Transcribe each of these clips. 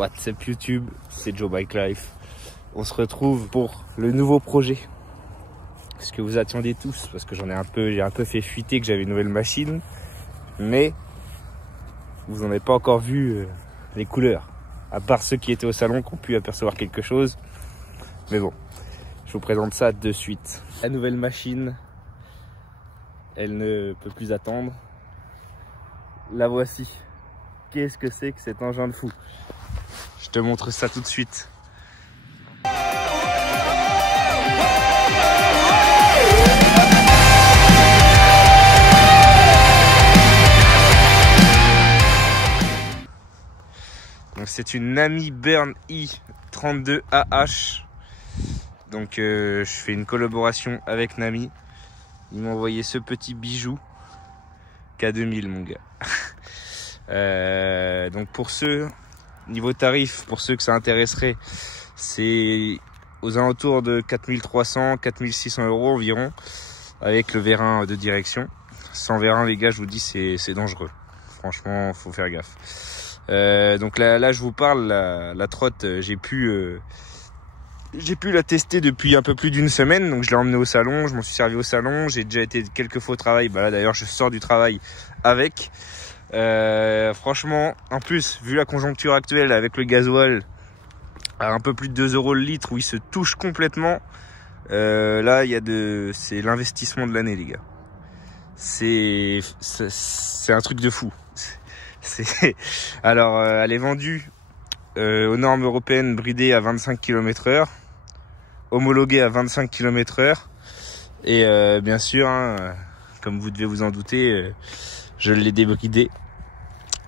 What's up YouTube, c'est Joe Bike Life. On se retrouve pour le nouveau projet. Ce que vous attendiez tous, parce que j'ai un peu fait fuiter que j'avais une nouvelle machine, mais vous n'en avez pas encore vu les couleurs. À part ceux qui étaient au salon qui ont pu apercevoir quelque chose. Mais bon, je vous présente ça de suite. La nouvelle machine, elle ne peut plus attendre. La voici. Qu'est-ce que c'est que cet engin de fou? Je te montre ça tout de suite. C'est une Nami Burn i32AH. Donc je fais une collaboration avec Nami. Ils m'ont envoyé ce petit bijou. K2000 mon gars. Donc pour ceux, niveau tarif, pour ceux que ça intéresserait, c'est aux alentours de 4300, 4600 € environ, avec le vérin de direction. Sans vérin les gars, je vous dis, c'est dangereux. Franchement, faut faire gaffe. Donc là je vous parle, la trotte, j'ai pu la tester depuis un peu plus d'une semaine. Donc je l'ai emmenée au salon, je m'en suis servi au salon, j'ai déjà été quelques fois au travail. Bah là d'ailleurs je sors du travail avec. Franchement, en plus vu la conjoncture actuelle avec le gasoil à un peu plus de 2 € le litre où il se touche complètement, là c'est l'investissement de l'année les gars. C'est un truc de fou. Alors elle est vendue aux normes européennes, bridée à 25 km/h, homologuée à 25 km/h, et bien sûr hein, comme vous devez vous en douter, je l'ai débridée.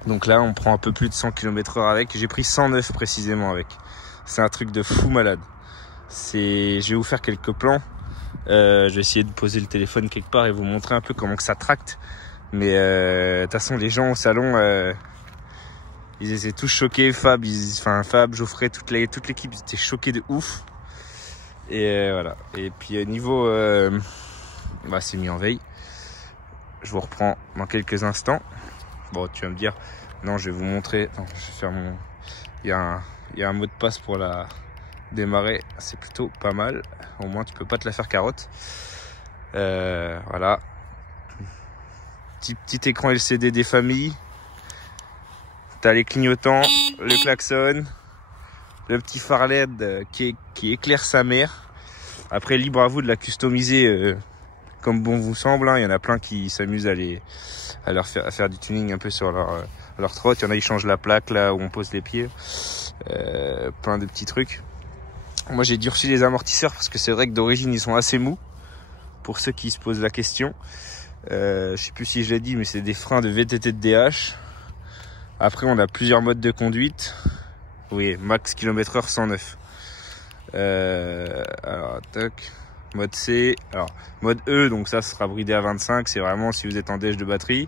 Donc là on prend un peu plus de 100 km/h avec. J'ai pris 109 précisément avec. C'est un truc de fou malade. Je vais vous faire quelques plans. Je vais essayer de poser le téléphone quelque part et vous montrer un peu comment que ça tracte. Mais de toute façon les gens au salon, ils étaient tous choqués. Fab, Geoffrey, toute l'équipe, ils étaient choqués de ouf. Et voilà. Et puis niveau, c'est mis en veille. Je vous reprends dans quelques instants. Bon, tu vas me dire, non, je vais vous montrer. Attends, je vais faire mon. Il y a un mot de passe pour la démarrer. C'est plutôt pas mal. Au moins, tu peux pas te la faire carotte. Voilà. Petit écran LCD des familles. T'as les clignotants, le klaxon, le petit phare LED qui éclaire sa mère. Après, libre à vous de la customiser comme bon vous semble. Hein. Il y en a plein qui s'amusent à faire du tuning un peu sur leur trotte. Il y en a, ils changent la plaque là où on pose les pieds. Plein de petits trucs. Moi, j'ai durci les amortisseurs parce que c'est vrai que d'origine, ils sont assez mous. Pour ceux qui se posent la question. Je sais plus si je l'ai dit, mais c'est des freins de VTT de DH. Après, on a plusieurs modes de conduite. Oui, max km/h 109. Alors, tac. Mode C. Alors, mode E, donc ça sera bridé à 25. C'est vraiment si vous êtes en déj de batterie.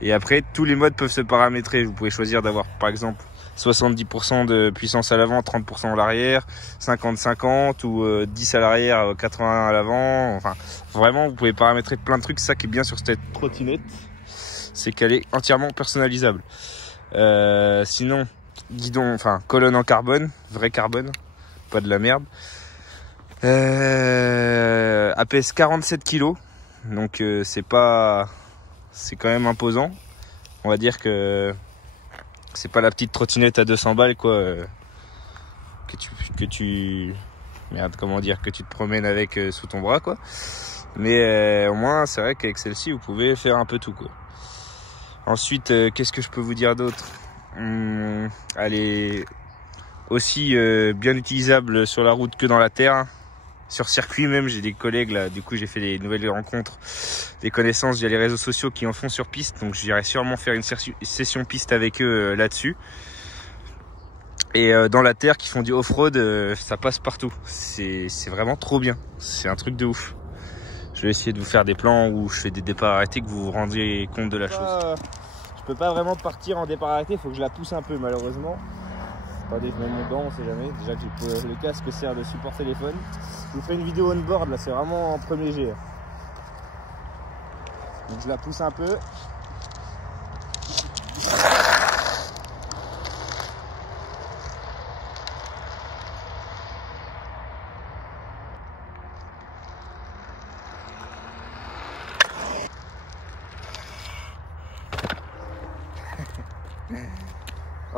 Et après, tous les modes peuvent se paramétrer. Vous pouvez choisir d'avoir, par exemple, 70% de puissance à l'avant, 30% à l'arrière, 50-50 ou 10 à l'arrière, 80 à l'avant. Enfin, vraiment, vous pouvez paramétrer plein de trucs. C'est ça qui est bien sur cette trottinette, c'est qu'elle est entièrement personnalisable. Sinon, guidon, colonne en carbone, vrai carbone, pas de la merde. Elle pèse 47 kg, donc c'est quand même imposant. On va dire que c'est pas la petite trottinette à 200 balles quoi, que tu te promènes avec sous ton bras quoi. Mais au moins c'est vrai qu'avec celle-ci vous pouvez faire un peu tout quoi. Ensuite qu'est-ce que je peux vous dire d'autre? Elle est aussi bien utilisable sur la route que dans la terre. Sur circuit même, j'ai des collègues là, du coup j'ai fait des nouvelles rencontres, des connaissances via les réseaux sociaux qui en font sur piste, donc j'irai sûrement faire une session piste avec eux là-dessus. Et dans la terre qui font du off-road, ça passe partout, c'est vraiment trop bien, c'est un truc de ouf. Je vais essayer de vous faire des plans où je fais des départs arrêtés, que vous vous rendiez compte de la chose. Je peux pas vraiment partir en départ arrêté, il faut que je la pousse un peu malheureusement. Attendez, je mets mon gant, on sait jamais. Déjà que le casque sert de support téléphone. Je vous ferai une vidéo on-board, là c'est vraiment en premier jet. Donc je la pousse un peu.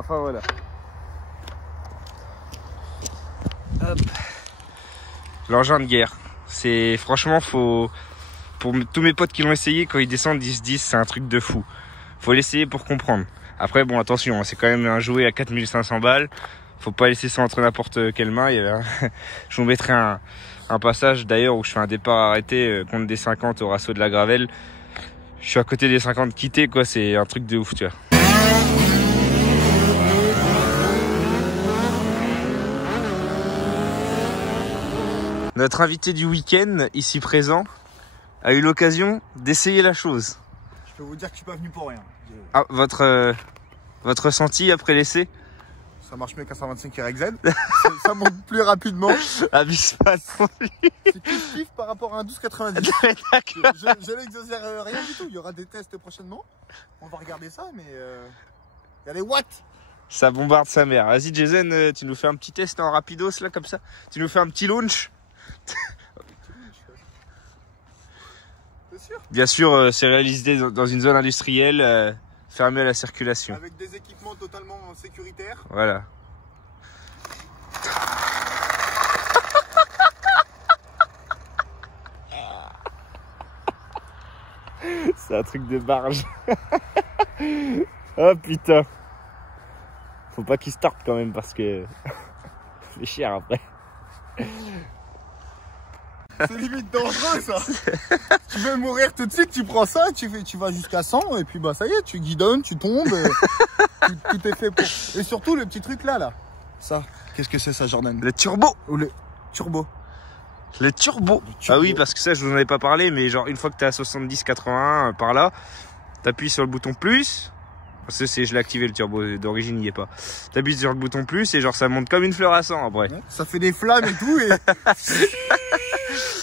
Enfin voilà. L'engin de guerre. C'est franchement faut. Pour tous mes potes qui l'ont essayé, quand ils descendent, ils se disent c'est un truc de fou. Faut l'essayer pour comprendre. Après bon attention, c'est quand même un jouet à 4500 balles. Faut pas laisser ça entre n'importe quelle main. Je vous mettrai un passage d'ailleurs où je fais un départ arrêté contre des 50 au Rasso de la Gravelle. Je suis à côté des 50 quittés quoi, c'est un truc de ouf tu vois. Notre invité du week-end, ici présent, a eu l'occasion d'essayer la chose. Je peux vous dire que je suis pas venu pour rien. Ah, votre ressenti après l'essai? Ça marche mieux qu'un 125 RXZ. Ça monte plus rapidement. Abuse pas non plus. C'est kiff par rapport à un 1290. Je n'exagère rien du tout. Il y aura des tests prochainement. On va regarder ça, mais il y a les watts. Ça bombarde sa mère. Vas-y Jason, tu nous fais un petit test en rapidos là comme ça. Tu nous fais un petit launch. Bien sûr, c'est réalisé dans une zone industrielle fermée à la circulation. Avec des équipements totalement sécuritaires. Voilà. C'est un truc de barge. Oh putain. Faut pas qu'il starte quand même parce que c'est cher après. C'est limite dangereux ça. Tu veux mourir tout de suite, tu prends ça, tu vas jusqu'à 100 et puis bah ça y est, tu guidonnes, tu tombes. Tout est fait pour. Et surtout le petit truc là. Ça, qu'est-ce que c'est ça Jordan? Le turbo. Ou le turbo. Le turbo. Ah oui, parce que ça je vous en avais pas parlé, mais genre une fois que tu es à 70-81 par là, t'appuies sur le bouton plus. Parce que je l'ai activé le turbo, d'origine il n'y est pas. T'appuies sur le bouton plus et genre ça monte comme une fleur à 100 après. Ouais, ça fait des flammes et tout et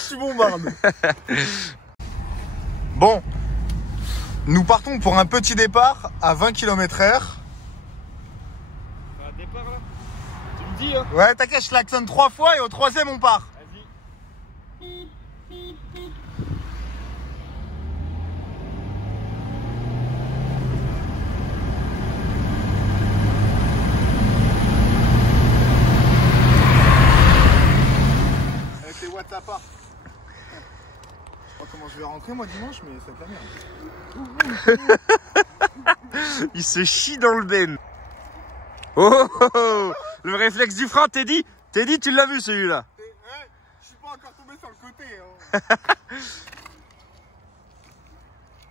tu bombardes. Bon, nous partons pour un petit départ à 20 km/h. Un départ là? Tu me dis hein? Ouais, t'inquiète, je klaxonne 3 fois et au 3e on part. Vas-y. À part. Je sais pas comment je vais rentrer moi dimanche, mais c'est de la merde. Il se chie dans le ben. Oh, oh, oh. Le réflexe du frein, Teddy, tu l'as vu celui-là? Ouais, je suis pas encore tombé sur le côté. Hein.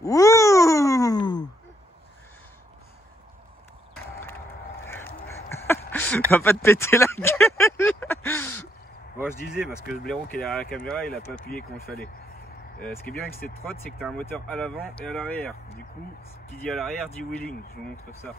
Ouh. Va pas te péter la gueule. Bon, je disais, parce que le blaireau qui est derrière la caméra, il a pas appuyé comme il fallait. Ce qui est bien avec cette trotte, c'est que tu as un moteur à l'avant et à l'arrière. Du coup, ce qui dit à l'arrière dit wheeling. Je vous montre ça.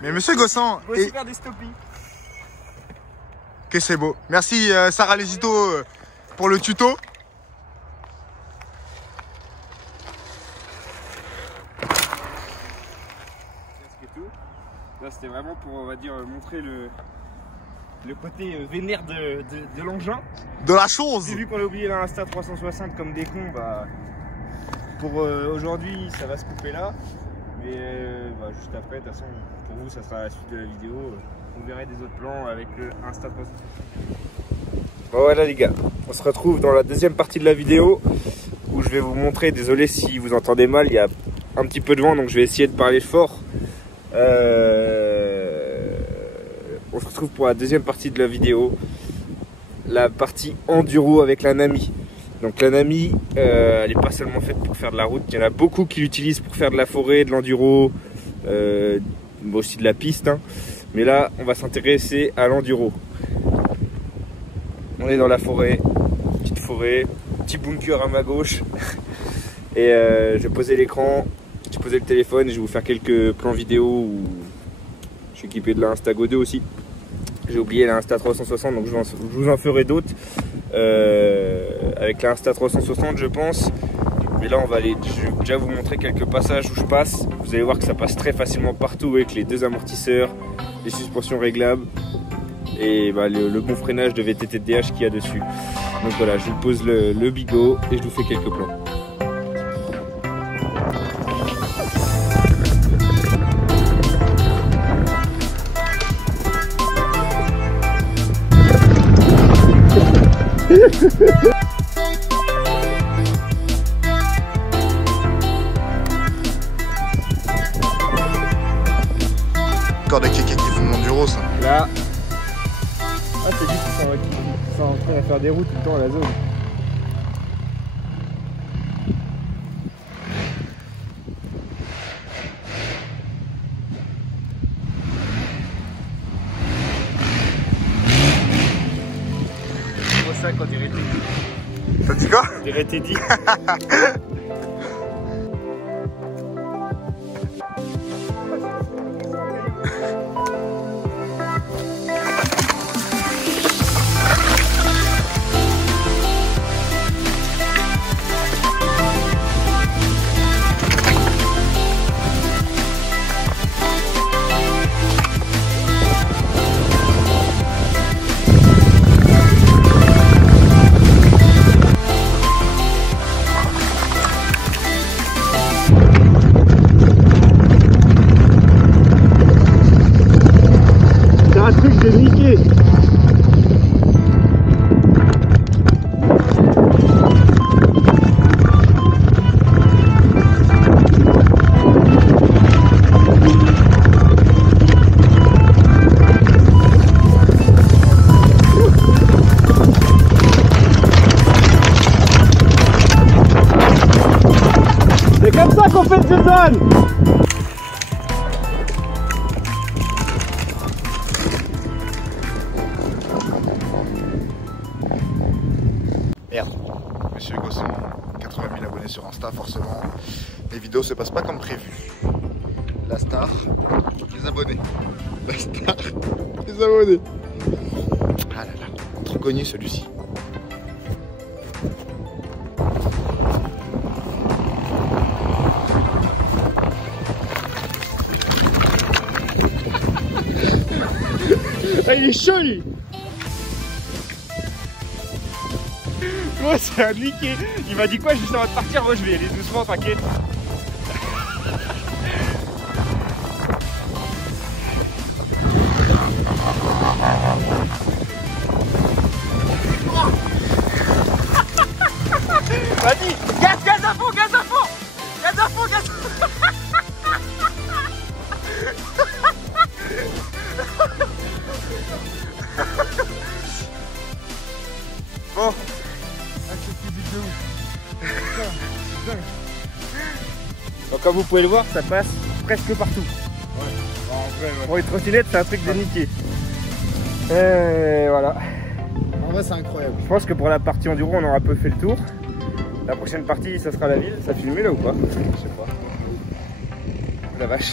Mais monsieur Gossan, Faut aussi faire des stoppies. Que c'est beau. Merci Sarah Lesito pour le tuto. Là c'était vraiment pour, on va dire, montrer le côté vénère de l'engin. De la chose. Vu qu'on a oublié l'Insta 360 comme des cons, bah, pour aujourd'hui ça va se couper là. Mais bah, juste après, de toute façon, pour vous ça sera la suite de la vidéo. Vous verrez des autres plans avec le Insta 360. Bon voilà les gars, on se retrouve dans la deuxième partie de la vidéo où je vais vous montrer, désolé si vous entendez mal, il y a un petit peu de vent donc je vais essayer de parler fort. On se retrouve pour la deuxième partie de la vidéo, la partie enduro avec la Nami. Donc la Nami, elle n'est pas seulement faite pour faire de la route, il y en a beaucoup qui l'utilisent pour faire de la forêt, de l'enduro, aussi de la piste. Hein. Mais là, on va s'intéresser à l'enduro. On est dans la forêt, petite forêt, petit bunker à ma gauche. Et je vais poser l'écran, j'ai posé le téléphone et je vais vous faire quelques plans vidéo où je suis équipé de la Instago 2 aussi. J'ai oublié la Insta 360 donc je vous en ferai d'autres avec la Insta 360 je pense. Mais là je vais déjà vous montrer quelques passages où je passe. Vous allez voir que ça passe très facilement partout avec les deux amortisseurs, les suspensions réglables. et bah, le bon freinage de VTT-DH qu'il y a dessus. Donc voilà, je vous pose le bigot et je vous fais quelques plans. Encore des kékés qui font de l'enduro ça. Là, ah, c'est lui qui sont en train de faire des routes tout le temps à la zone. C'est ça qu'on dirait Teddy. T'as dit quoi? On dirait Teddy. Un truc de niqué. C'est comme ça qu'on fait le Jason. Merde, Monsieur Gosson, 80 000 abonnés sur Insta, forcément, les vidéos se passent pas comme prévu. La star, les abonnés. La star, les abonnés. Ah là là, trop connu celui-ci. Ah, il est chaud lui. Moi c'est un niqué. Il m'a dit quoi juste avant de partir? Moi je vais y aller doucement, t'inquiète. Vas-y, gaz à fond, gaz à fond, gaz à fond, gaz à fond. Bon. Donc comme vous pouvez le voir, ça passe presque partout. Ouais. Pour une trottinette, c'est un truc de niqué. Et voilà. En vrai, c'est incroyable. Je pense que pour la partie enduro, on aura un peu fait le tour. La prochaine partie, ça sera la ville. Ça filme là ou pas? Je sais pas. La vache.